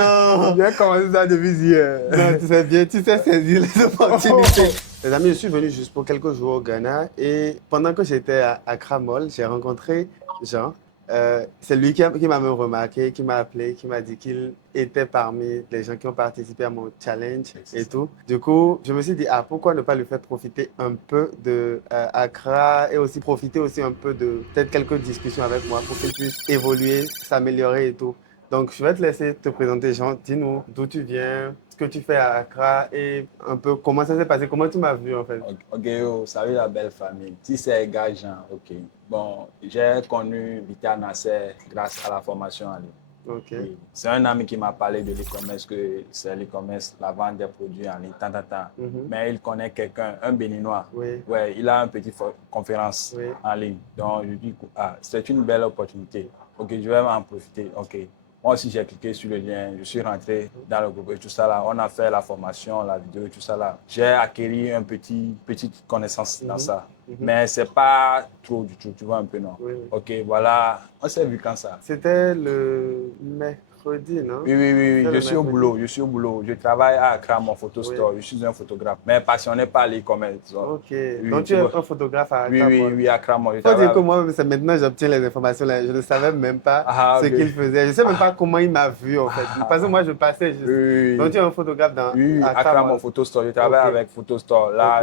Non. J'ai commencé ça depuis hier. Non, tu sais bien, tu sais saisir les opportunités. Les amis, je suis venu juste pour quelques jours au Ghana et pendant que j'étais à Accra Mall, j'ai rencontré Jean. C'est lui qui m'a même remarqué, qui m'a appelé, qui m'a dit qu'il était parmi les gens qui ont participé à mon challenge et tout. Du coup, je me suis dit, ah, pourquoi ne pas lui faire profiter un peu de Accra et aussi profiter aussi un peu de peut-être quelques discussions avec moi pour qu'il puisse évoluer, s'améliorer et tout. Donc, je vais te laisser te présenter, Jean. Dis-nous d'où tu viens, ce que tu fais à Accra et un peu comment ça s'est passé, comment tu m'as vu en fait. Ok, oh, salut la belle famille. Si c'est Gajan, ok. Bon, j'ai connu Vital Nasser grâce à la formation en ligne. Ok. Oui. C'est un ami qui m'a parlé de l'e-commerce, que c'est l'e-commerce, la vente des produits en ligne, tant. Mhm. Mais il connaît quelqu'un, un Béninois. Oui. Ouais, il a une petite conférence Oui. en ligne. Donc, je dis, ah, c'est une belle opportunité. Ok, je vais en profiter. Ok. Moi aussi, j'ai cliqué sur le lien, je suis rentré dans le groupe et tout ça là. On a fait la formation, la vidéo et tout ça là. J'ai acquis petite connaissance dans ça. Mais c'est pas trop du tout, tu vois un peu, non? Oui. Ok, voilà. On s'est vu quand ça? C'était le mercredi, non? Oui, C'était je le suis au boulot, mercredi. je suis au boulot. Je travaille à Accra, mon photo Oui. store. Je suis un photographe, mais passionné par l'e-commerce. Ok. Oui, Donc tu tu es vois. un photographe à Oui, Accra Mall. oui, Accra, moi, je Faut travaille dire que avec. moi, c'est maintenant que j'obtiens les informations là. Je ne savais même pas Ah, ce ok. qu'il faisait. Je ne sais même pas Ah, comment il m'a vu en fait. Parce que moi, je passais oui, juste. Donc oui, tu es un photographe dans oui, Accra Accra, mon Mall. photo store. Je travaille Ok. avec photo store. Ok. Là,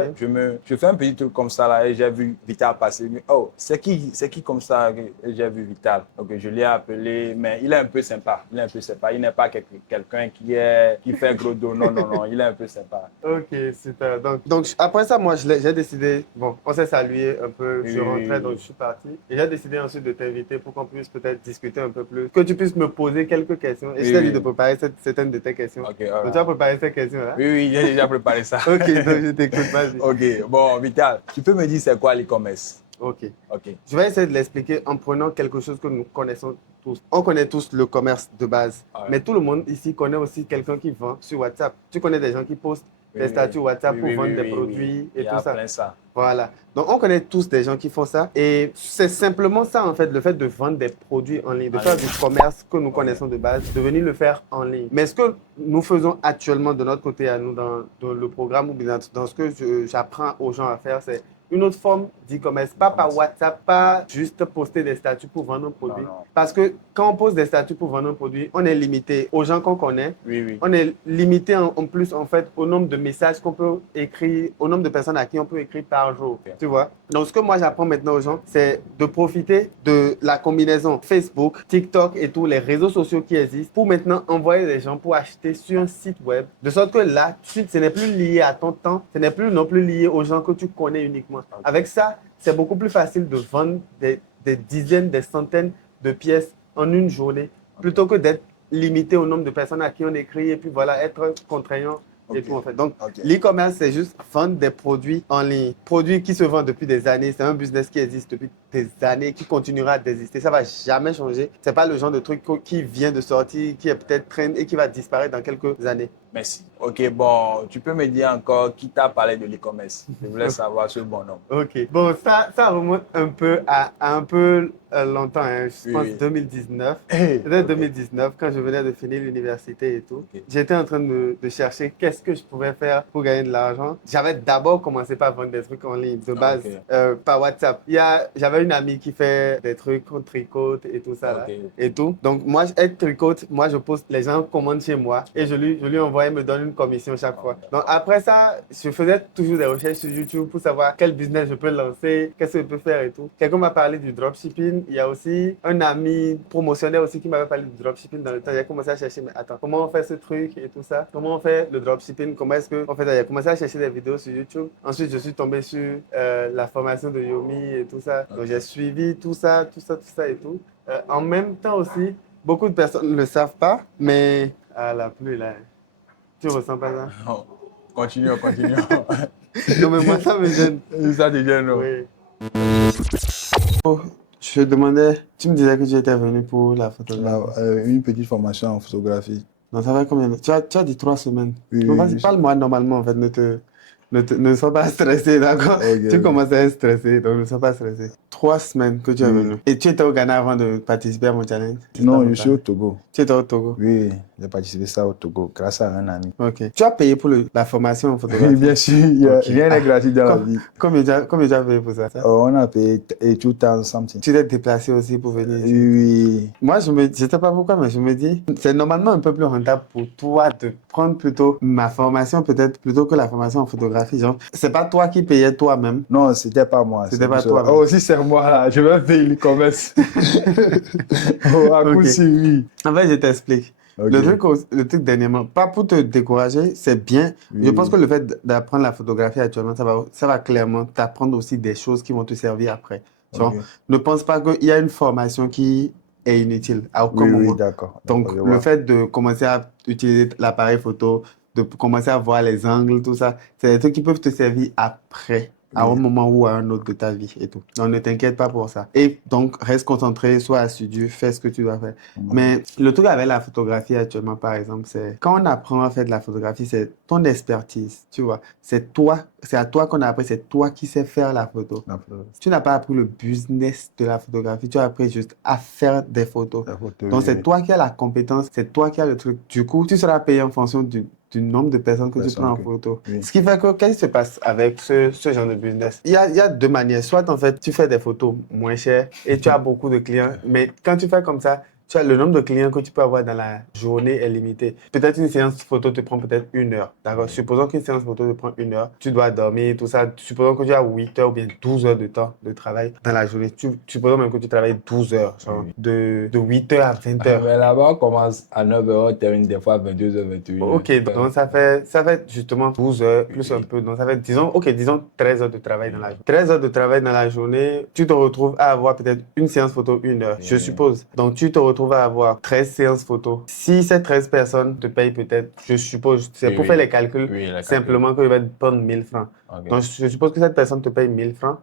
je fais un petit truc comme ça là et j'ai vu Vital passer. Je me dis, oh, c'est qui comme ça? Et j'ai vu Vital. Donc je l'ai appelé, mais il est un peu sympa. Il est un peu sympa. Il n'est pas quelqu'un qui fait gros dos. Non, non, non. Il est un peu sympa. Ok, super. Donc après ça, moi, j'ai décidé, bon, on s'est salué un peu, Oui, je rentrais, donc je oui, suis parti. Et j'ai décidé ensuite de t'inviter pour qu'on puisse peut-être discuter un peu plus, que tu puisses me poser quelques questions. Et je oui, t'ai dit de oui. préparer certaines de tes questions. Ok, Donc tu as alright. préparé ces questions-là? Oui, oui, j'ai déjà préparé ça. Ok, donc je t'écoute, vas-y. Ok, bon, Vital, tu peux me dire c'est quoi l'e-commerce? Ok. Ok. Je vais essayer de l'expliquer en prenant quelque chose que nous connaissons tous. On connaît tous le commerce de base, Ouais. mais tout le monde ici connaît aussi quelqu'un qui vend sur WhatsApp. Tu connais des gens qui postent Oui, des statuts WhatsApp oui, pour oui, vendre oui, des oui, oui. produits Il et y tout a ça. plein ça. Voilà. Donc, on connaît tous des gens qui font ça. Et c'est simplement ça, en fait, le fait de vendre des produits en ligne, de En faire ligne. du commerce que nous Ok. connaissons de base, de venir le faire en ligne. Mais ce que nous faisons actuellement de notre côté à nous, dans le programme ou bien dans ce que j'apprends aux gens à faire, c'est une autre forme d'e-commerce, pas par Commerce. WhatsApp, pas juste poster des statuts pour vendre un Non, produit. non. Parce que quand on pose des statuts pour vendre un produit, on est limité aux gens qu'on connaît. Oui, oui. On est limité en plus, en fait, au nombre de messages qu'on peut écrire, au nombre de personnes à qui on peut écrire par jour. Ok. Tu vois? Donc, ce que moi j'apprends maintenant aux gens, c'est de profiter de la combinaison Facebook, TikTok et tous les réseaux sociaux qui existent pour maintenant envoyer des gens pour acheter sur un site web. De sorte que là, ce n'est plus lié à ton temps, ce n'est plus non plus lié aux gens que tu connais uniquement. Ok. Avec ça, c'est beaucoup plus facile de vendre des dizaines, des centaines de pièces en une journée Ok. plutôt que d'être limité au nombre de personnes à qui on écrit et puis voilà, être contraignant et Ok. tout en fait. Donc, Ok. l'e-commerce, c'est juste vendre des produits en ligne. Produits qui se vendent depuis des années. C'est un business qui existe depuis des années, qui continuera d'exister. Ça va jamais changer. C'est pas le genre de truc qui vient de sortir, qui est peut-être trend et qui va disparaître dans quelques années. Merci. Ok, bon, tu peux me dire encore qui t'a parlé de l'e-commerce? Je voulais savoir ce bonhomme. Ok. Bon, ça remonte un peu à un peu longtemps, hein. Je Oui, pense oui. 2019. Hey, C'était ok. 2019, quand je venais de finir l'université et tout. Ok. J'étais en train de chercher qu'est-ce que je pouvais faire pour gagner de l'argent. J'avais d'abord commencé par vendre des trucs en ligne, de base, Ok. par WhatsApp. J'avais une amie qui fait des trucs qu'on tricote et tout ça là. Ok. Et tout. Donc, moi, elle tricote, moi, je poste, les gens commandent chez moi et je lui envoie, elle me donne une commission chaque fois. Donc, après ça, je faisais toujours des recherches sur YouTube pour savoir quel business je peux lancer, qu'est-ce que je peux faire et tout. Quelqu'un m'a parlé du dropshipping. Il y a aussi un ami promotionnaire aussi qui m'avait parlé du dropshipping dans le temps. J'ai commencé à chercher, mais attends, comment on fait ce truc et tout ça? Comment on fait le dropshipping? Comment est-ce que on fait ça? J'ai commencé à chercher des vidéos sur YouTube. Ensuite, je suis tombé sur la formation de Yomi et tout ça. Donc, Ok. j'ai suivi tout ça et tout. En même temps aussi, beaucoup de personnes ne le savent pas, mais ah, la pluie là, tu ressens pas ça? Oh, continuons, continuons. Non, mais moi, ça me gêne. Ça te gêne, non? Oui. Je te demandais, tu me disais que tu étais venu pour la photographie. Une petite formation en photographie. Non, ça va combien? Tu as dit 3 semaines. Oui, Non, oui, vas-y, parle-moi normalement en fait. Ne sois pas stressé, d'accord? Ok, Tu ok. commences à être stressé, donc ne sois pas stressé. 3 semaines que tu es Oui. venu. Et tu étais au Ghana avant de participer à mon challenge? C'est ça Non, mon je suis au challenge. Togo. Tu étais au Togo? Oui, j'ai participé ça au Togo grâce à un ami. Ok. Tu as payé pour la formation en Oui, photographie? bien sûr, Ok. rien n'est gratuit dans la Com- vie. combien tu as payé pour ça? On a payé 2000 something. Tu t'es déplacé aussi pour venir ici? Oui, Moi, je sais pas pourquoi, mais je me dis, c'est normalement un peu plus rentable pour toi de prendre plutôt ma formation, peut-être plutôt que la formation en photographie. Genre, c'est pas toi qui payais toi-même. non, c'était pas moi. C'était C'est pas pour cela. toi-même. Oh, si c'est moi là, je vais payer l'e-commerce. Oh, à coup Ok. sûr, oui. En fait, je t'explique. Ok. Le truc dernièrement, pas pour te décourager, c'est bien. Je pense que Oui, le fait d'apprendre la photographie actuellement, ça va clairement t'apprendre aussi des choses qui vont te servir après. Genre, ok. ne pense pas qu'il y a une formation qui est inutile à aucun Oui, oui, moment. d'accord. Donc, D'accord, je le vois. fait de commencer à utiliser l'appareil photo, de commencer à voir les angles, tout ça, c'est des trucs qui peuvent te servir après, à un Oui. moment ou à un autre de ta vie et tout. Donc, ne t'inquiète pas pour ça. Et donc, reste concentré, sois assidu, fais ce que tu dois faire. Mais le truc avec la photographie actuellement, par exemple, c'est quand on apprend à faire de la photographie, c'est ton expertise, tu vois. C'est toi, c'est à toi qu'on a appris, c'est toi qui sais faire la photo. La photo. Tu n'as pas appris le business de la photographie, tu as appris juste à faire des photos. La photo, Donc, oui, c'est oui. toi qui as la compétence, c'est toi qui as le truc. Du coup, tu seras payé en fonction du nombre de personnes que tu prends en Personne que. photo. Oui. Ce qui fait que, qu'est-ce qui se passe avec ce genre de business? Il y a deux manières. Soit, en fait, tu fais des photos moins chères et tu as beaucoup de clients, mais quand tu fais comme ça, tu as le nombre de clients que tu peux avoir dans la journée est limité. Peut-être une séance photo te prend peut-être 1 heure. D'accord? Supposons qu'une séance photo te prend 1 heure. Tu dois dormir, tout ça. Supposons que tu as 8 heures ou bien 12 heures de temps de travail dans la journée. Supposons même que tu travailles 12 heures. Genre, Oui. de 8 heures à 20 heures. Mais là-bas, on commence à 9h, on termine des fois à 22h, 21h. Ok, donc ça fait justement 12 heures, plus un peu. Donc ça fait, disons 13 heures de travail dans la journée. 13 heures de travail dans la journée, tu te retrouves à avoir peut-être une séance photo 1 heure, je Oui. suppose. Donc tu te retrouves à avoir 13 séances photo. Si ces 13 personnes te payent peut-être, je suppose, c'est Oui, pour oui. faire les calculs, Oui, la simplement que je vais te prendre 1000 francs. Ok. Donc je suppose que cette personne te paye 1000 francs.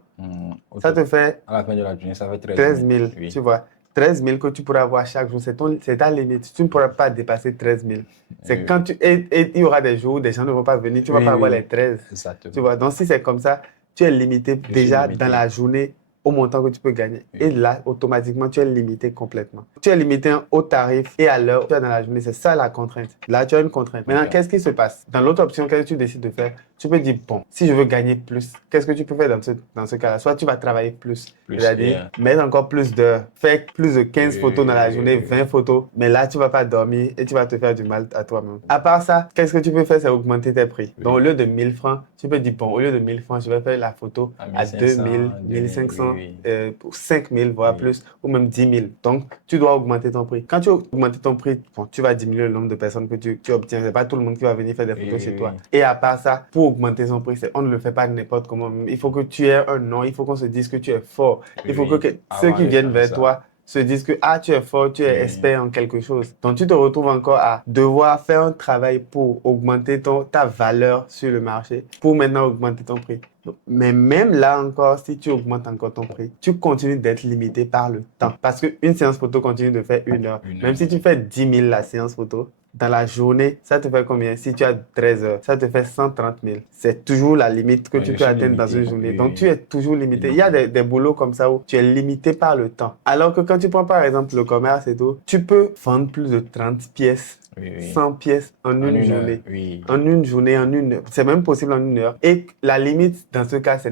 Au Ça te total, fait à la fin de la journée, ça fait 13 13 000. 000, Oui. tu vois. 13 000 que tu pourras avoir chaque jour, c'est ta limite. Tu ne pourras pas dépasser 13 000. C'est Oui. quand et il y aura des jours où des gens ne vont pas venir, tu ne vas Oui, pas avoir oui. les 13. Exactement. Tu vois, donc si c'est comme ça, tu es limité Je suis déjà limité. dans la journée au montant que tu peux gagner. Oui. Et là, automatiquement, tu es limité complètement. Tu es limité au tarif et à l'heure où tu es dans la journée. C'est ça la contrainte. Là, tu as une contrainte. Maintenant, Ok. qu'est-ce qui se passe? Dans l'autre option, qu'est-ce que tu décides de faire? Tu peux dire, bon, si je veux gagner plus, qu'est-ce que tu peux faire dans ce cas-là? Soit tu vas travailler plus, Plus, c'est-à-dire mettre encore plus d'heures, faire plus de 15 photos dans la journée, 20 photos, mais là, tu vas pas dormir et tu vas te faire du mal à toi-même. À part ça, qu'est-ce que tu peux faire? C'est augmenter tes prix. Oui. Donc, au lieu de 1000 francs, tu peux dire, bon, au lieu de 1000 francs, je vais faire la photo à à 2000, 1500, oui. pour 5000, voire Oui. plus, ou même 10 000. Donc, tu dois augmenter ton prix. Quand tu augmentes ton prix, bon, tu vas diminuer le nombre de personnes que tu obtiens. C'est pas tout le monde qui va venir faire des photos Oui, chez oui, toi. oui. Et à part ça, pour augmenter son prix, on ne le fait pas n'importe comment. Il faut que tu aies un nom, il faut qu'on se dise que tu es fort. Il faut Oui, que ceux avant qui de viennent faire vers ça. toi se disent que ah, tu es fort, tu es Oui. expert en quelque chose. Donc, tu te retrouves encore à devoir faire un travail pour augmenter ta valeur sur le marché, pour maintenant augmenter ton prix. Mais même là encore, si tu augmentes encore ton prix, tu continues d'être limité par le temps. Parce qu'une séance photo continue de faire 1 heure. Même si tu fais 10 000 la séance photo, dans la journée, ça te fait combien? Si tu as 13 heures, ça te fait 130 000. C'est toujours la limite que Oui, tu je peux suis atteindre dans limité. une journée. Oui, Donc, oui. tu es toujours limité. Il y a des boulots comme ça où tu es limité par le temps. Alors que quand tu prends par exemple le commerce et tout, tu peux vendre plus de 30 pièces, Oui, oui. 100 pièces en une heure, journée. oui. En une journée, en 1 heure. C'est même possible en 1 heure. Et la limite, dans ce cas, ce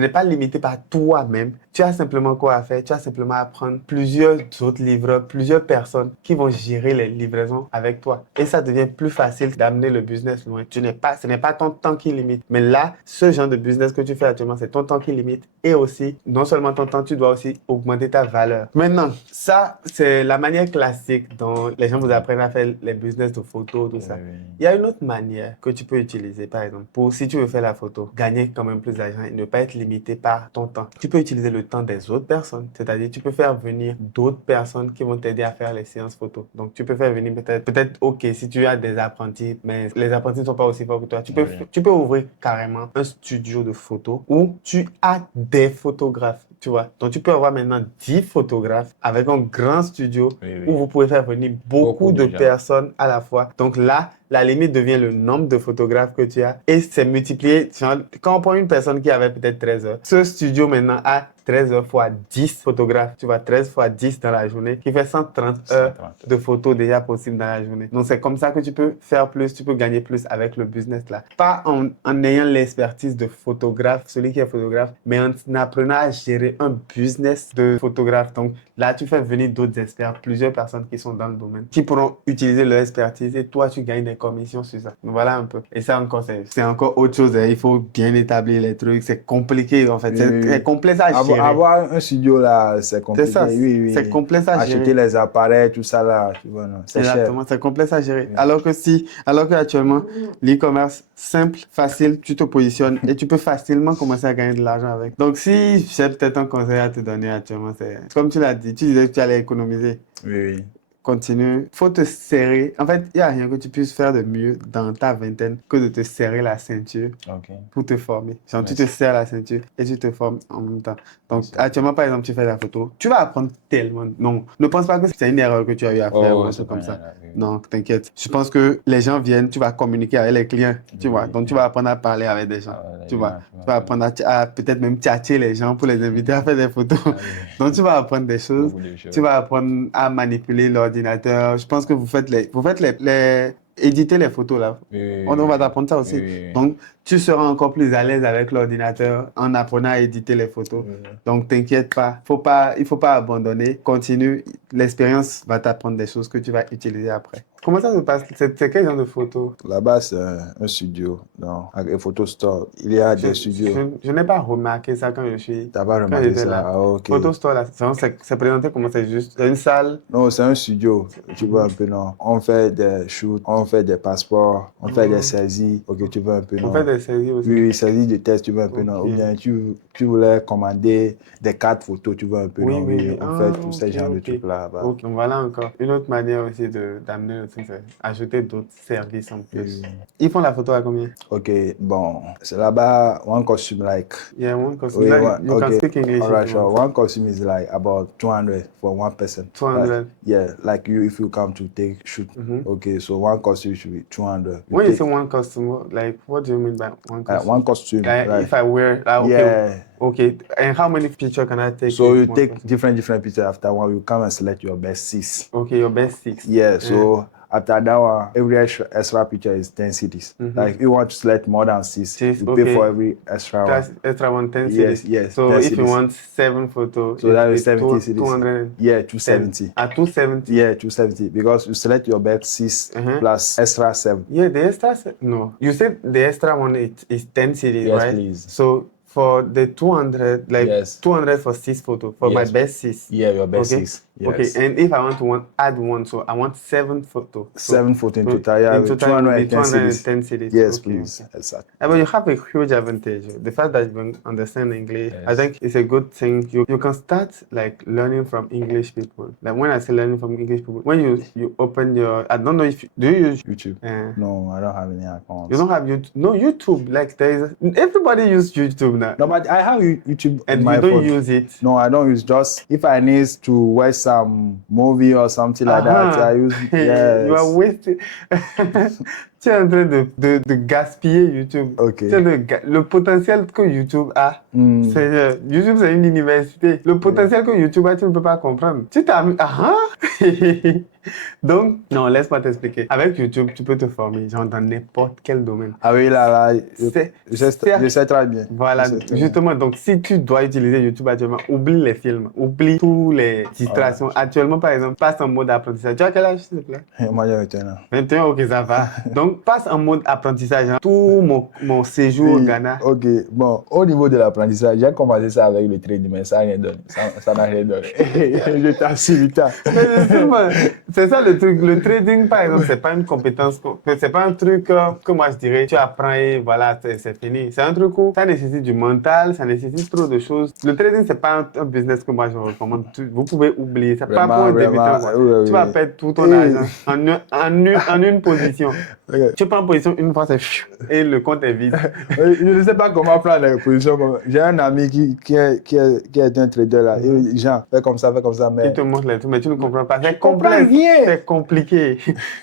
n'est pas limité par toi-même. Tu as simplement quoi à faire? Tu as simplement à prendre plusieurs autres livreurs, plusieurs personnes qui vont gérer les livraisons avec toi. Et ça devient plus facile d'amener le business loin. Ce n'est pas ton temps qui limite. Mais là, ce genre de business que tu fais actuellement, c'est ton temps qui limite. Et aussi, non seulement ton temps, tu dois aussi augmenter ta valeur. Maintenant, ça, c'est la manière classique dont les gens vous apprennent à faire les business de photos, tout ça. Oui, oui. Il y a une autre manière que tu peux utiliser, par exemple, pour si tu veux faire la photo, gagner quand même plus d'argent et ne pas être limité par ton temps. Tu peux utiliser le temps des autres personnes, c'est-à-dire tu peux faire venir d'autres personnes qui vont t'aider à faire les séances photos. Donc tu peux faire venir peut-être, ok, si tu as des apprentis, mais les apprentis ne sont pas aussi forts que toi, Oui. tu peux ouvrir carrément un studio de photos où tu as des photographes. Tu vois, donc tu peux avoir maintenant 10 photographes avec un grand studio Oui, oui. où vous pouvez faire venir beaucoup Beaucoup de de gens. personnes à la fois. Donc là, la limite devient le nombre de photographes que tu as et c'est multiplié. Genre, quand on prend une personne qui avait peut-être 13 heures, ce studio maintenant a 13 heures fois 10 photographes. Tu vois, 13 fois 10 dans la journée, qui fait 130 heures 130. de photos déjà possibles dans la journée. Donc, c'est comme ça que tu peux faire plus, tu peux gagner plus avec le business là. Pas en ayant l'expertise de photographe, celui qui est photographe, mais en apprenant à gérer un business de photographe. Donc, là, tu fais venir d'autres experts, plusieurs personnes qui sont dans le domaine, qui pourront utiliser leur expertise et toi, tu gagnes des commissions sur ça. Donc, voilà un peu. Et ça encore, c'est encore autre chose. Hein. Il faut bien établir les trucs. C'est compliqué, en fait. C'est complexe à gérer. Avoir un studio là, c'est compliqué. C'est ça, oui. c'est complexe à gérer. Acheter les appareils, tout ça là, tu vois, non, c'est cher. Exactement, c'est complexe à gérer. Oui. Alors que actuellement, l'e-commerce, simple, facile, tu te positionnes et tu peux facilement commencer à gagner de l'argent avec. Donc, si j'ai peut-être un conseil à te donner actuellement, c'est comme tu l'as dit, tu disais que tu allais économiser. Oui. Continue. Faut te serrer. En fait, il n'y a rien que tu puisses faire de mieux dans ta vingtaine que de te serrer la ceinture pour te former. Genre, tu te serres la ceinture et tu te formes en même temps. Donc, actuellement, par exemple, tu fais la photo. Tu vas apprendre tellement. Non, ne pense pas que c'est une erreur que tu as eu à faire ou un truc comme ça. Non, t'inquiète. Je pense que les gens viennent, tu vas communiquer avec les clients, tu vois. Donc, tu vas apprendre à parler avec des gens, tu vois. Tu vas apprendre à peut-être même tchatcher les gens pour les inviter à faire des photos. Donc, tu vas apprendre des choses. Tu vas apprendre à manipuler l'ordinateur. Je pense que vous faites éditer les photos là. On va t'apprendre ça aussi. Donc, tu seras encore plus à l'aise avec l'ordinateur en apprenant à éditer les photos. Donc, t'inquiète pas. Il faut pas abandonner. Continue. L'expérience va t'apprendre des choses que tu vas utiliser après. Comment ça se passe? C'est quel genre de photos? Là-bas, c'est un studio, non, avec un photo store. Il y a des studios. Je n'ai pas remarqué ça quand je suis. T'as pas remarqué ça? Ah, ok. Photo store là, c'est présenté comment c'est juste une salle. Non, c'est un studio. Tu vois un peu, non? On fait des shoots, on fait des passeports, on fait des saisies. Ok, tu vois un peu, non? On fait des saisies aussi. Oui, saisies de test, tu vois un peu, non? Ou bien tu voulais commander des cartes photos, tu vois un peu, non? Oui, on fait tous ces genres de trucs là-bas. Ok, donc voilà encore. Une autre manière aussi d'amener le truc, c'est ajouter d'autres services en plus. Ils font la photo à combien? Ok, bon, c'est là-bas, one costume like. Yeah, one costume. Oui, You can speak English. All right, sure. One costume is like about 200 for one person. 200? Like, yeah, like if you come to take shoot. Okay, so one costume should be 200. When you say one costume, like, what do you mean by one costume? One costume. Like, if I wear, okay. Yeah. Okay, and how many pictures can I take? So you take different pictures. After one, you come and select your best 6. Okay, your best 6. Yeah, so after that one, every extra picture is 10 cities. Like if you want to select more than 6, you pay for every extra one. That's extra one, 10 cities. Yes. So if cities. you want 7 photos, so that is 70 cities. 200. Yeah, 270. At 270. Yeah, 270 because you select your best 6 plus extra 7. Yeah, the extra. No, you said the extra one is 10 cities, yes, right? Please. So for the 200, like 200 for 6 photos for my best 6. Yeah, your best 6. Yes. Okay, and if I want to add one, so I want 7 photos. 7 photos in total. Yeah, in total, 210 cities. Yes, please. Exactly. But you have a huge advantage. The fact that you understand English, I think it's a good thing. You can start like learning from English people. Like when I say learning from English people, when you open your, I don't know if do you use YouTube? No, I don't have any accounts. You don't have YouTube? No, YouTube. Like everybody use YouTube now. No, but I have YouTube and my you don't phone. Use it. No, I don't use. Just if I need to watch some movie or something like that, I use. Yes. You are wasting. Tu es en train de gaspiller YouTube. Okay. Le potentiel que YouTube a, YouTube c'est une université. Le potentiel que YouTube a, tu ne peux pas comprendre. Tu t'as mis... Donc, non, laisse-moi t'expliquer. Avec YouTube, tu peux te former genre dans n'importe quel domaine. Ah oui, là, je sais très bien. Voilà, justement, donc si tu dois utiliser YouTube actuellement, oublie les films, oublie toutes les distractions. Actuellement, par exemple, passe en mode apprentissage. Tu as quel âge, s'il te plaît? Moi, j'ai 21 ans. 21, ok, ça va. Donc, passe en mode apprentissage. Hein. Tout mon séjour au Ghana. Ok, bon, au niveau de l'apprentissage, j'ai commencé ça avec le trading, mais ça n'a rien donné. Ça n'a rien donné. J'étais assez vite. C'est ça le truc. Le trading, par exemple, c'est pas une compétence, c'est pas un truc que moi je dirais, tu apprends et voilà, c'est fini. C'est un truc où ça nécessite du mental, ça nécessite trop de choses. Le trading, c'est pas un business que moi je recommande. Vous pouvez oublier. C'est pas pour un débutant. Tu vas perdre tout ton argent en une position. Ok. Tu prends position une fois, et le compte est vide. Je ne sais pas comment prendre les positions. J'ai un ami qui est un trader là. Et genre, fais comme ça, Il mais. te montre les trucs, mais tu ne comprends pas. C'est comprends complexe. rien. C'est compliqué.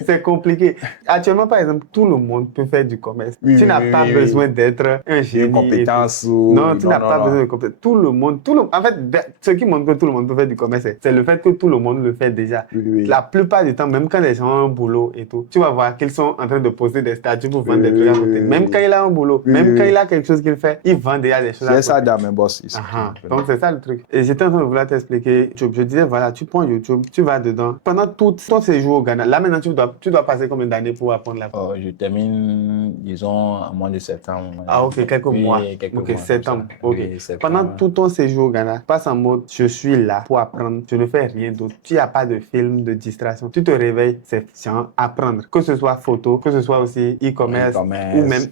C'est compliqué. Actuellement, par exemple, tout le monde peut faire du commerce. Oui, Tu n'as oui, pas oui, besoin oui. d'être un génie. Une compétence et tout. ou. Non, tu n'as pas besoin de compétence. Tout le monde, en fait, ce qui montre que tout le monde peut faire du commerce, c'est le fait que tout le monde le fait déjà. Oui, oui. La plupart du temps, même quand les gens ont un boulot et tout, tu vas voir qu'ils sont en train de poster des statuts pour vendre des trucs à côté. Même quand il a un boulot, même quand il a quelque chose qu'il fait, il vend déjà des choses à côté. J'ai ça dans mes boss ici. Donc c'est ça le truc. Et j'étais en train de vouloir t'expliquer YouTube. Je disais, voilà, tu prends YouTube, tu vas dedans. Pendant tout ton séjour au Ghana, là maintenant, tu dois passer combien d'années pour apprendre la langue? Je termine, disons, à moins de 7 ans. Ah, ok, quelques mois. Quelques Ok, mois. 7 ans. Ok. Oui, 7 Pendant ans. tout ton séjour au Ghana, passe en mode, je suis là pour apprendre. Je ne fais rien d'autre. Tu n'as pas de film, de distraction. Tu te réveilles, c'est genre apprendre. Que ce soit photo, que ce soit aussi e-commerce,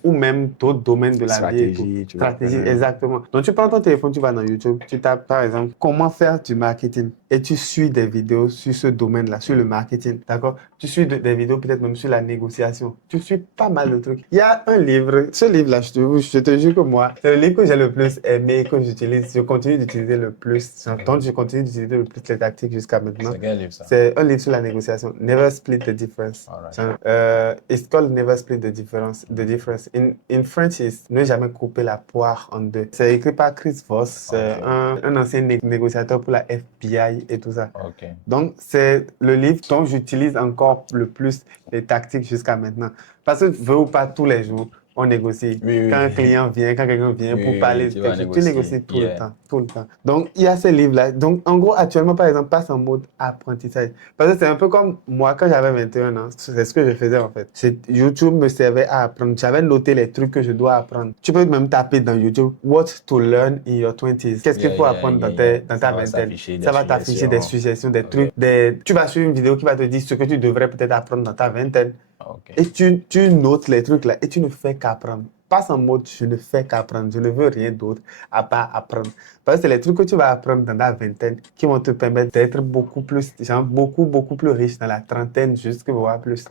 ou même d'autres domaines de la vie. Et tout. Stratégie, exactement. Donc, tu prends ton téléphone, tu vas dans YouTube, tu tapes par exemple comment faire du marketing et tu suis des vidéos sur ce domaine-là, sur le marketing. D'accord? Tu suis des vidéos peut-être même sur la négociation. Tu suis pas mal de trucs. Il y a un livre, ce livre-là, je te jure que moi, c'est le livre que j'ai le plus aimé, que j'utilise. Je continue d'utiliser le plus. Donc, je continue d'utiliser le plus les tactiques jusqu'à maintenant. C'est quel livre ça? C'est un livre sur la négociation. Never Split the Difference. It's called Never Split the Difference. The difference. In French, is ne jamais couper la poire en deux. C'est écrit par Chris Voss, un ancien négociateur pour la FBI et tout ça. Okay. Donc, c'est le livre dont j'utilise encore le plus les tactiques jusqu'à maintenant. Parce que, veux ou pas, tous les jours, on négocie. Quand un client vient, quand quelqu'un vient pour parler de quelque chose, tu négocies tout le temps, tout le temps. Donc, il y a ce livre-là. Donc, en gros, actuellement, par exemple, passe en mode apprentissage. Parce que c'est un peu comme moi, quand j'avais 21 ans, c'est ce que je faisais en fait. YouTube me servait à apprendre. J'avais noté les trucs que je dois apprendre. Tu peux même taper dans YouTube « What to learn in your 20s ». Qu'est-ce qu'il faut apprendre dans ta vingtaine. Ça va t'afficher des suggestions, des trucs. Tu vas suivre une vidéo qui va te dire ce que tu devrais peut-être apprendre dans ta vingtaine. Okay. Et tu notes les trucs là et tu ne fais qu'apprendre. Passe en mode je ne fais qu'apprendre. Je ne veux rien d'autre à part apprendre. Parce que c'est les trucs que tu vas apprendre dans ta vingtaine qui vont te permettre d'être beaucoup plus riche dans la trentaine, jusqu'à voir plus.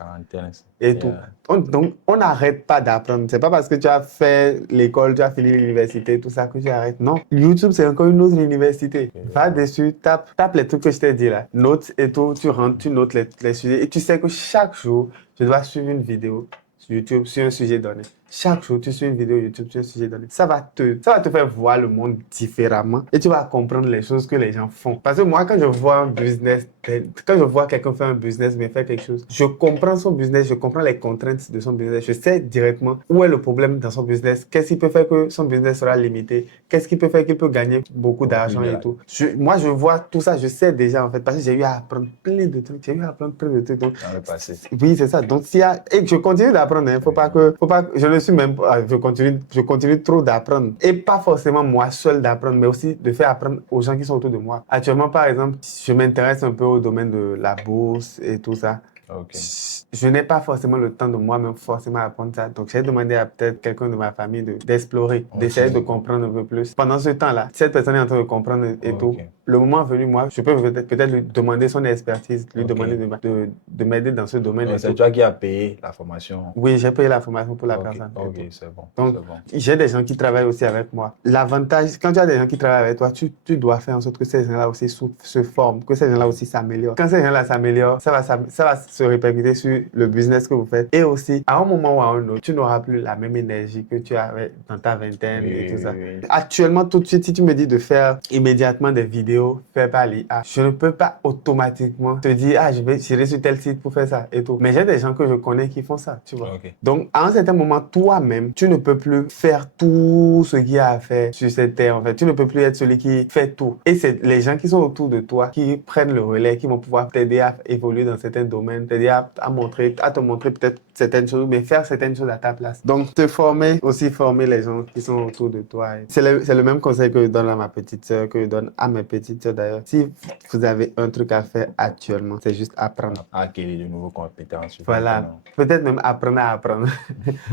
Et tout. Donc, on n'arrête pas d'apprendre. C'est pas parce que tu as fait l'école, tu as fini l'université, tout ça que tu arrêtes. Non. YouTube, c'est encore une autre université. Va dessus, tape les trucs que je t'ai dit là. Note et tout. Tu rentres, tu notes les sujets. Et tu sais que chaque jour, je dois suivre une vidéo sur YouTube sur un sujet donné. Chaque jour, tu suis une vidéo YouTube sur un sujet donné. Ça va te faire voir le monde différemment et tu vas comprendre les choses que les gens font. Parce que moi, quand je vois un business, quand je vois quelqu'un faire un business, mais faire quelque chose, je comprends son business, je comprends les contraintes de son business. Je sais directement où est le problème dans son business, qu'est-ce qui peut faire que son business sera limité, qu'est-ce qui peut faire qu'il peut gagner beaucoup d'argent et tout. Moi, je vois tout ça, je sais déjà en fait, parce que j'ai eu à apprendre plein de trucs. Donc, dans le passé. Oui, c'est ça. Donc, et je continue d'apprendre, hein. Faut pas que, je ne suis même pas, je continue trop d'apprendre. Et pas forcément moi seul d'apprendre, mais aussi de faire apprendre aux gens qui sont autour de moi. Actuellement, par exemple, je m'intéresse un peu au domaine de la bourse et tout ça. Okay. Je n'ai pas forcément le temps de moi-même forcément apprendre ça. Donc, j'ai demandé à peut-être quelqu'un de ma famille d'explorer, d'essayer de comprendre un peu plus. Pendant ce temps-là, cette personne est en train de comprendre et tout. Le moment venu, moi, je peux peut-être lui demander son expertise, lui demander de m'aider dans ce domaine. Donc, c'est toi qui as payé la formation? Oui, j'ai payé la formation pour la personne. Ok, c'est bon. Donc, j'ai des gens qui travaillent aussi avec moi. L'avantage, quand tu as des gens qui travaillent avec toi, tu dois faire en sorte que ces gens-là aussi se forment, que ces gens-là aussi s'améliorent. Quand ces gens-là s'améliorent, ça va se répercuter sur le business que vous faites. Et aussi, à un moment ou à un autre, tu n'auras plus la même énergie que tu avais dans ta vingtaine et tout ça. Actuellement, tout de suite, si tu me dis de faire immédiatement des vidéos faites par l'IA, je ne peux pas automatiquement te dire, j'irai sur tel site pour faire ça et tout. Mais j'ai des gens que je connais qui font ça, tu vois. Donc, à un certain moment, toi-même, tu ne peux plus faire tout ce qu'il y a à faire sur cette terre, en fait. Tu ne peux plus être celui qui fait tout. Et c'est les gens qui sont autour de toi qui prennent le relais, qui vont pouvoir t'aider à évoluer dans certains domaines, t'aider à te montrer peut-être certaines choses, mais faire certaines choses à ta place. Donc, te former, aussi former les gens qui sont autour de toi. C'est le même conseil que je donne à ma petite sœur, que je donne à mes petits petite sœur d'ailleurs. Si vous avez un truc à faire actuellement, c'est juste apprendre. Acquérir de nouvelles compétences. Voilà. Peut-être même apprendre à apprendre.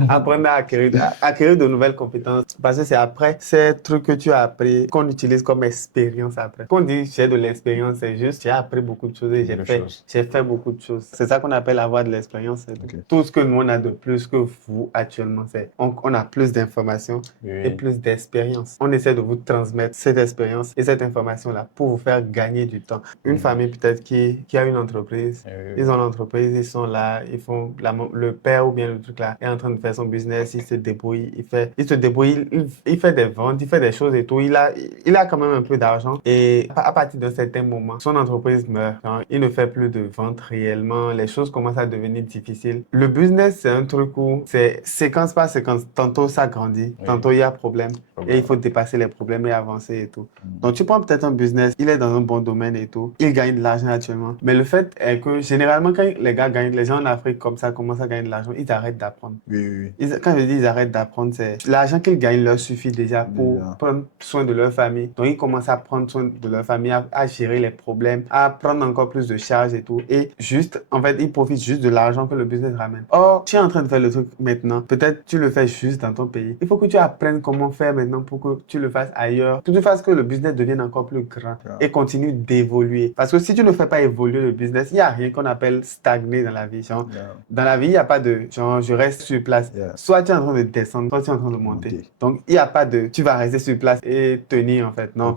Apprendre à acquérir de nouvelles compétences. Parce que c'est après ces trucs que tu as appris qu'on utilise comme expérience après. Quand on dit j'ai de l'expérience, c'est juste j'ai appris beaucoup de choses et j'ai fait beaucoup de choses. C'est ça qu'on appelle avoir de l'expérience. Tout ce que nous on a de plus que vous actuellement, c'est on a plus d'informations et plus d'expérience. On essaie de vous transmettre cette expérience et cette information-là pour vous faire gagner du temps. Une famille peut-être qui a une entreprise, ils ont l'entreprise, ils sont là, ils font le père ou bien le truc là est en train de faire son business, il se débrouille, il se débrouille, il fait des ventes, il fait des choses et tout. Il a quand même un peu d'argent et à partir d'un certain moment, son entreprise meurt. Genre, il ne fait plus de ventes réellement, les choses commencent à devenir difficiles. Le business, c'est un truc où c'est séquence par séquence. Tantôt ça grandit, tantôt il y a problème et il faut dépasser les problèmes et avancer et tout. Donc tu prends peut-être un business, il est dans un bon domaine et tout, il gagne de l'argent actuellement. Mais le fait est que généralement quand les gens en Afrique comme ça commencent à gagner de l'argent, ils arrêtent d'apprendre. Quand je dis ils arrêtent d'apprendre, c'est l'argent qu'ils gagnent leur suffit déjà pour prendre soin de leur famille. Donc ils commencent à prendre soin de leur famille, à gérer les problèmes, à prendre encore plus de charges et tout. Et juste, en fait, ils profitent juste de l'argent que le business ramène. Or, tu es en train de faire le truc maintenant. Peut-être tu le fais juste dans ton pays. Il faut que tu apprennes comment faire maintenant pour que tu le fasses ailleurs. Que tu fasses que le business devienne encore plus grand et continue d'évoluer. Parce que si tu ne fais pas évoluer le business, il n'y a rien qu'on appelle stagner dans la vie. Genre, dans la vie, il n'y a pas de genre, je reste sur place. Soit tu es en train de descendre, soit tu es en train de monter. Donc, il n'y a pas de tu vas rester sur place et tenir en fait. Non.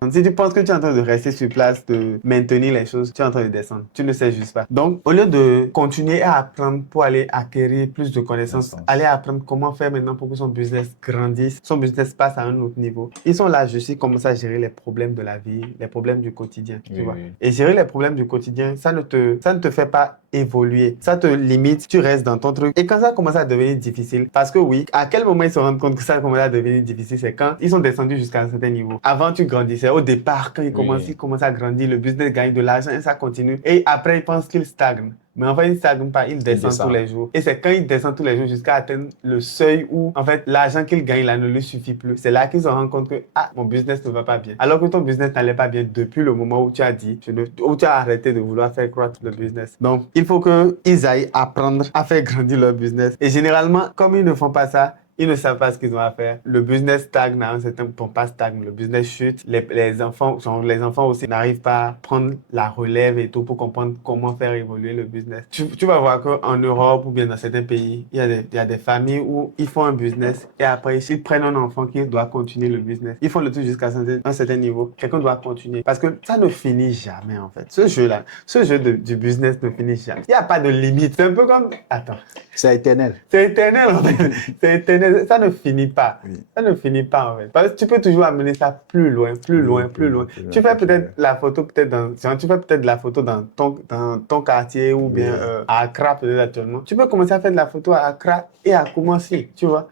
Donc, si tu penses que tu es en train de rester sur place, de maintenir les choses, tu es en train de descendre. Tu ne sais juste pas. Donc, au lieu de continuer à apprendre pour aller acquérir plus de connaissances, aller apprendre comment faire maintenant pour que son business grandisse, son business passe à un autre niveau. Ils sont là juste, ils commencent à gérer les problèmes de la vie, les problèmes du quotidien. Tu vois. Et gérer les problèmes du quotidien, ça ne te fait pas évoluer. Ça te limite, tu restes dans ton truc. Et quand ça commence à devenir difficile, parce que oui, à quel moment ils se rendent compte que ça commence à devenir difficile, c'est quand ils sont descendus jusqu'à un certain niveau. Avant, tu grandissais. Au départ, quand ils commencent à grandir, le business gagne de l'argent et ça continue. Et après, ils pensent qu'ils stagnent. Mais en fait, ils ne stagnent pas, ils descendent tous les jours. Et c'est quand ils descendent tous les jours jusqu'à atteindre le seuil où, en fait, l'argent qu'ils gagnent là ne lui suffit plus. C'est là qu'ils se rendent compte que, mon business ne va pas bien. Alors que ton business n'allait pas bien depuis le moment où tu as dit, où tu as arrêté de vouloir faire croître le business. Donc, il faut qu'ils aillent apprendre à faire grandir leur business. Et généralement, comme ils ne font pas ça, ils ne savent pas ce qu'ils ont à faire. Le business stagne à un certain point, pas stagne, le business chute. Les enfants aussi n'arrivent pas à prendre la relève et tout pour comprendre comment faire évoluer le business. Tu vas voir qu'en Europe ou bien dans certains pays, il y a des familles où ils font un business et après ils prennent un enfant qui doit continuer le business. Ils font le tout jusqu'à un certain niveau. Quelqu'un doit continuer parce que ça ne finit jamais en fait. Ce jeu du business ne finit jamais. Il n'y a pas de limite. C'est un peu comme... Attends. C'est éternel. C'est éternel en fait. C'est éternel. Ça ne finit pas. Ça ne finit pas en fait. Parce que tu peux toujours amener ça plus loin. Tu fais peut-être la photo dans ton quartier ou bien à Accra peut-être actuellement. Tu peux commencer à faire de la photo à Accra et à Kumasi, tu vois.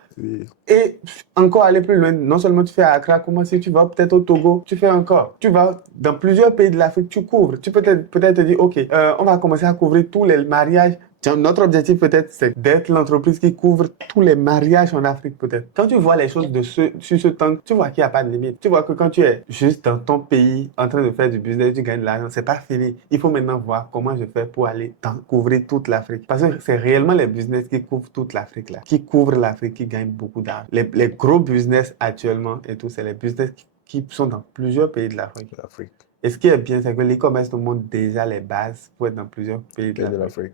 Et encore aller plus loin, non seulement tu fais à Accra, Kumasi, tu vas peut-être au Togo, tu fais encore. Tu vas dans plusieurs pays de l'Afrique, tu couvres. Tu peux peut-être te dire, ok, on va commencer à couvrir tous les mariages. Notre objectif peut-être, c'est d'être l'entreprise qui couvre tous les mariages en Afrique peut-être. Quand tu vois les choses sur ce temps, tu vois qu'il n'y a pas de limite. Tu vois que quand tu es juste dans ton pays en train de faire du business, tu gagnes de l'argent, c'est pas fini. Il faut maintenant voir comment je fais pour aller couvrir toute l'Afrique. Parce que c'est réellement les business qui couvrent toute l'Afrique là, qui couvrent l'Afrique, qui gagnent beaucoup d'argent. Les gros business actuellement et tout, c'est les business qui sont dans plusieurs pays de l'Afrique. Et ce qui est bien, c'est que l'e-commerce nous montre déjà les bases pour être dans plusieurs pays de l'Afrique.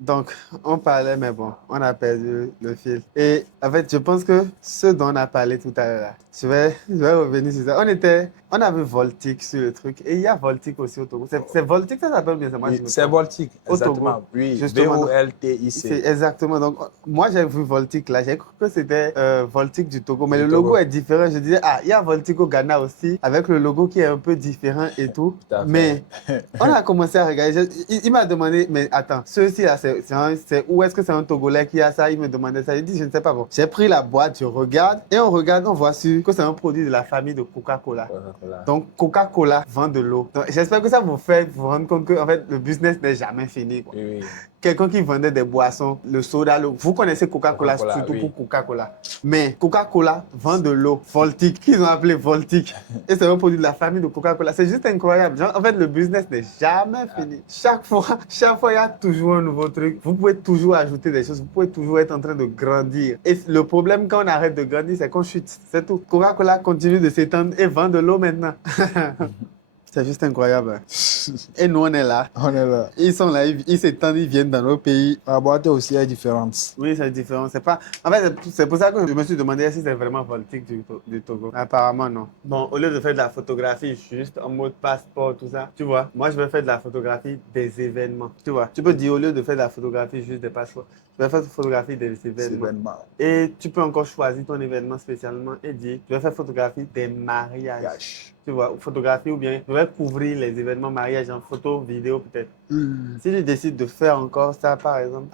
Donc, on parlait, mais bon, on a perdu le fil. Et en fait, je pense que ce dont on a parlé tout à l'heure, je vais revenir sur ça. On avait Voltic sur le truc. Et il y a Voltic aussi au Togo. C'est Voltic, ça s'appelle bien, c'est moi. C'est Voltic, exactement. Oui, V-O-L-T-I-C. Exactement. Donc, moi, j'ai vu Voltic là. J'ai cru que c'était Voltic du Togo. Mais le logo est différent. Je disais, il y a Voltic au Ghana aussi, avec le logo qui est un peu différent et tout. Mais on a commencé à regarder. Il m'a demandé, mais attends, ceux-ci là, où est-ce que c'est un Togolais qui a ça? Il me demandait ça. Il dit, je ne sais pas. Bon, j'ai pris la boîte, je regarde. Et on voit sur que c'est un produit de la famille de Coca-Cola. Donc, Coca-Cola vend de l'eau. Donc, j'espère que ça vous fait vous rendre compte que en fait, le business n'est jamais fini. Quoi. quelqu'un qui vendait des boissons, le soda, vous connaissez Coca-Cola, Coca-Cola, surtout oui. pour Coca-Cola. Mais Coca-Cola vend de l'eau, Voltic, qu'ils ont appelé Voltic. Et c'est un produit de la famille de Coca-Cola. C'est juste incroyable. Genre, en fait, le business n'est jamais fini. Chaque fois, il y a toujours un nouveau truc. Vous pouvez toujours ajouter des choses. Vous pouvez toujours être en train de grandir. Et le problème quand on arrête de grandir, c'est qu'on chute. C'est tout. Coca-Cola continue de s'étendre et vend de l'eau maintenant. C'est juste incroyable. Et nous, on est là. On est là. Ils sont là, ils s'étendent, ils viennent dans nos pays. La boîte aussi est différente. Oui, c'est différent. C'est pas... En fait, c'est pour ça que je me suis demandé si c'est vraiment Voltic du Togo. Apparemment, non. Bon, au lieu de faire de la photographie juste en mode passeport, tout ça, tu vois, moi, je vais faire de la photographie des événements. Tu vois, tu peux dire au lieu de faire de la photographie juste des passeports, je vais faire de la photographie des événements. Et tu peux encore choisir ton événement spécialement et dire, je vais faire photographie des mariages. Tu vois, photographie ou bien je vais couvrir les événements mariage en photo, vidéo peut-être. Si tu décides de faire encore ça, par exemple,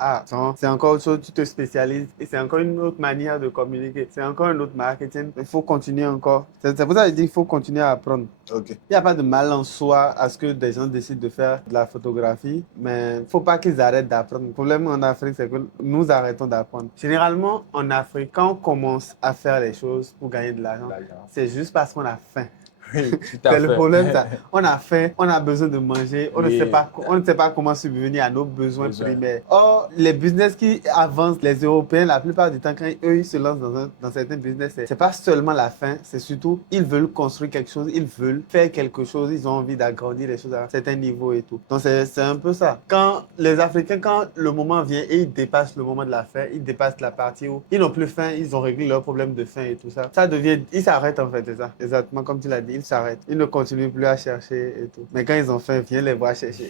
c'est encore autre chose, tu te spécialises et c'est encore une autre manière de communiquer. C'est encore un autre marketing. Il faut continuer encore. C'est pour ça que je dis qu'il faut continuer à apprendre. Ok. Il n'y a pas de mal en soi à ce que des gens décident de faire de la photographie, mais il ne faut pas qu'ils arrêtent d'apprendre. Le problème en Afrique, c'est que nous arrêtons d'apprendre. Généralement, en Afrique, quand on commence à faire les choses pour gagner de l'argent, c'est juste parce qu'on a faim. Oui, tout à C'est le fait. problème, ça. On a faim, on a besoin de manger, on Oui. ne sait pas comment subvenir à nos besoins primaires. Or, les business qui avancent, les Européens, la plupart du temps, quand eux, ils se lancent dans certains business, c'est pas seulement la faim, c'est surtout, ils veulent construire quelque chose, ils veulent faire quelque chose, ils ont envie d'agrandir les choses à un certain niveau et tout. Donc, c'est un peu ça. Quand les Africains, quand le moment vient et ils dépassent le moment de la faim, ils dépassent la partie où ils n'ont plus faim, ils ont réglé leur problème de faim et tout ça. Ça devient, ils s'arrêtent en fait, c'est ça. Exactement comme tu l'as dit. Ils s'arrêtent. Ils ne continuent plus à chercher et tout. Mais quand ils ont faim, viens les voir chercher.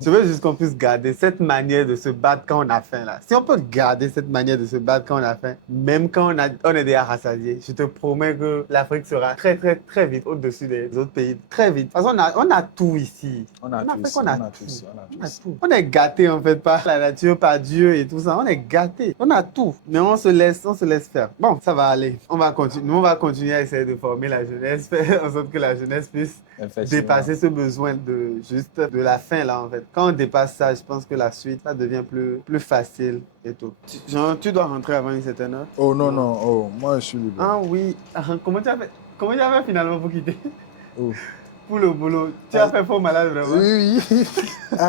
Je veux juste qu'on puisse garder cette manière de se battre quand on a faim là. Si on peut garder cette manière de se battre quand on a faim, même quand on est déjà rassasié, je te promets que l'Afrique sera très très très vite au-dessus des autres pays. Très vite. Parce qu'on a tout ici. On a tout. On est gâté en fait par la nature, par Dieu et tout ça. On est gâté. On a tout. Mais on se laisse faire. Bon, ça va aller. On va continuer à essayer de former la jeunesse, faire en sorte que la jeunesse puisse dépasser ce besoin de la faim là en fait. Quand on dépasse ça, je pense que la suite, ça devient plus facile et tout. Tu dois rentrer avant une certaine heure. Oh non. Oh, moi je suis libre. Ah oui. Comment tu as fait finalement pour quitter? Oh. Pour le boulot. Tu as fait faux malade vraiment? Oui.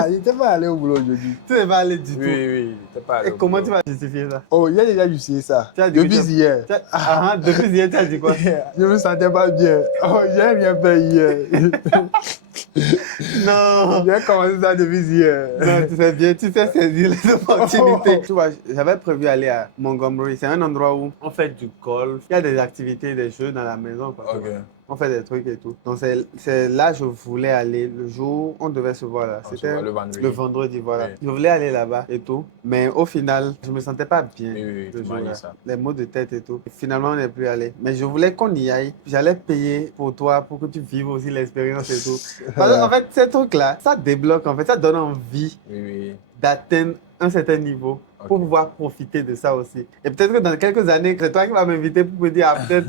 Il n'était pas allé au boulot aujourd'hui. Tu n'es pas allé du tout. Oui, t'es pas allé Et au comment boulot. tu vas justifier ça? Oh, il a déjà justifié ça. Tu as dit Depuis hier. Depuis hier, tu as dit quoi? Je me sentais pas bien. Oh, j'ai rien fait hier. Non. J'ai commencé ça depuis hier. Non, tu sais bien, tu sais saisir les opportunités. Tu vois, j'avais prévu aller à Montgomery. C'est un endroit où on fait du golf. Il y a des activités, des jeux dans la maison. Quoi. Ok. On fait des trucs et tout. Donc c'est là que je voulais aller le jour où on devait se voir là. C'était le vendredi, voilà. Oui. Je voulais aller là-bas et tout. Mais au final, je me sentais pas bien Oui, le tu jour m'as dit là. ça. Les maux de tête et tout. Et finalement, on n'est plus allé. Mais je voulais qu'on y aille. J'allais payer pour toi, pour que tu vives aussi l'expérience et tout. Parce qu'en fait, ces trucs-là, ça débloque en fait, ça donne envie Oui. d'atteindre un certain niveau pour pouvoir profiter de ça aussi. Et peut-être que dans quelques années, c'est toi qui vas m'inviter pour me dire, peut-être,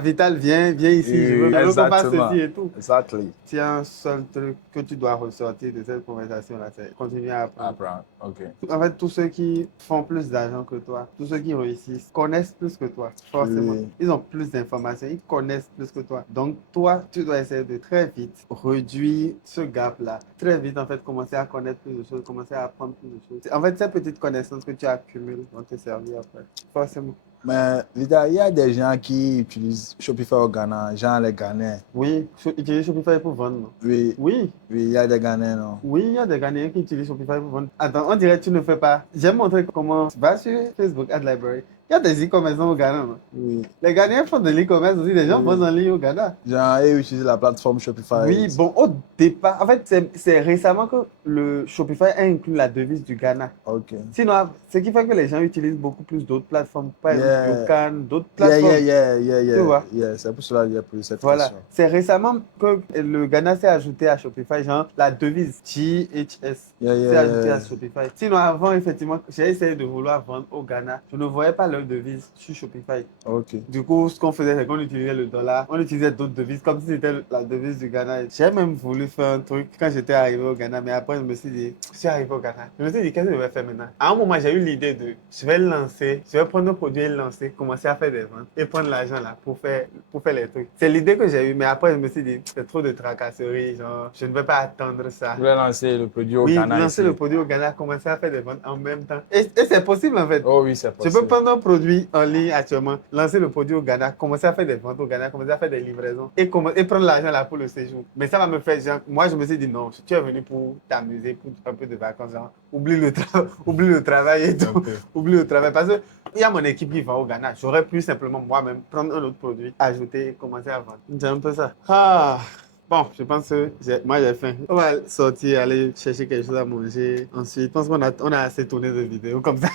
Vital, viens ici, je veux qu'on fasse ceci et tout. Exactly. S'il y a un seul truc que tu dois ressortir de cette conversation-là, c'est continuer à apprendre. Ok. En fait, tous ceux qui font plus d'argent que toi, tous ceux qui réussissent, connaissent plus que toi, forcément. Oui. Ils ont plus d'informations, ils connaissent plus que toi. Donc, toi, tu dois essayer de très vite réduire ce gap-là. Très vite, en fait, commencer à connaître plus de choses, commencer à apprendre plus de choses. En fait, ces petites connaissances que tu accumules vont te servir après. Forcément. Mais Vida, il y a des gens qui utilisent Shopify au Ghana, genre les Ghanais. Oui, utiliser Shopify pour vendre, non? Oui, Oui. il y a des Ghanais, non? Oui, il y a des Ghanéens qui utilisent Shopify pour vendre. Attends, on dirait que tu ne fais pas. J'ai montré comment. Tu vas sur Facebook Ad Library. Il y a des e-commerçants au Ghana, non? Oui. Les Ghanéens font de l'e-commerce aussi. Les gens Oui. vendent en ligne au Ghana. Genre, ils utilisent la plateforme Shopify. Oui, bon, au départ, en fait, c'est récemment que le Shopify a inclus la devise du Ghana. Ok. Sinon, ce qui fait que les gens utilisent beaucoup plus d'autres plateformes. Par exemple, Yeah. Yocan, d'autres plateformes. Yeah. Tu vois? Yeah, c'est pour cela qu'il y a plus cette Voilà. question. C'est récemment que le Ghana s'est ajouté à Shopify, genre la devise GHS s'est ajoutée à Shopify. Sinon, avant, effectivement, j'ai essayé de vouloir vendre au Ghana. Je ne voyais pas leur de devises sur Shopify. Ok. Du coup, ce qu'on faisait, c'est qu'on utilisait le dollar, on utilisait d'autres devises comme si c'était la devise du Ghana. J'ai même voulu faire un truc quand j'étais arrivé au Ghana, mais après, je me suis dit, je suis arrivé au Ghana. Je me suis dit, qu'est-ce que je vais faire maintenant? À un moment, j'ai eu l'idée de, je vais lancer, je vais prendre un produit et le lancer, commencer à faire des ventes et prendre l'argent là pour faire les trucs. C'est l'idée que j'ai eue, mais après, je me suis dit, c'est trop de tracasseries, genre, je ne vais pas attendre ça. Je voulais lancer le produit au Oui, Ghana lancer ici. le produit au Ghana, commencer à faire des ventes en même temps. Et c'est possible en fait. Oh oui, c'est Je possible. peux prendre un produit en ligne actuellement, lancer le produit au Ghana, commencer à faire des ventes au Ghana, commencer à faire des livraisons et prendre l'argent là pour le séjour. Mais ça va me faire, genre, moi je me suis dit non, tu es venu pour t'amuser, pour un peu de vacances, genre, oublie le travail et tout, Ok. oublie le travail. Parce qu'il y a mon équipe qui va au Ghana, j'aurais pu simplement moi-même prendre un autre produit, ajouter et commencer à vendre. C'est un peu ça. Ah. Bon, je pense que moi j'ai faim. On va sortir, aller chercher quelque chose à manger. Ensuite, je pense qu'on a assez tourné de vidéos comme ça.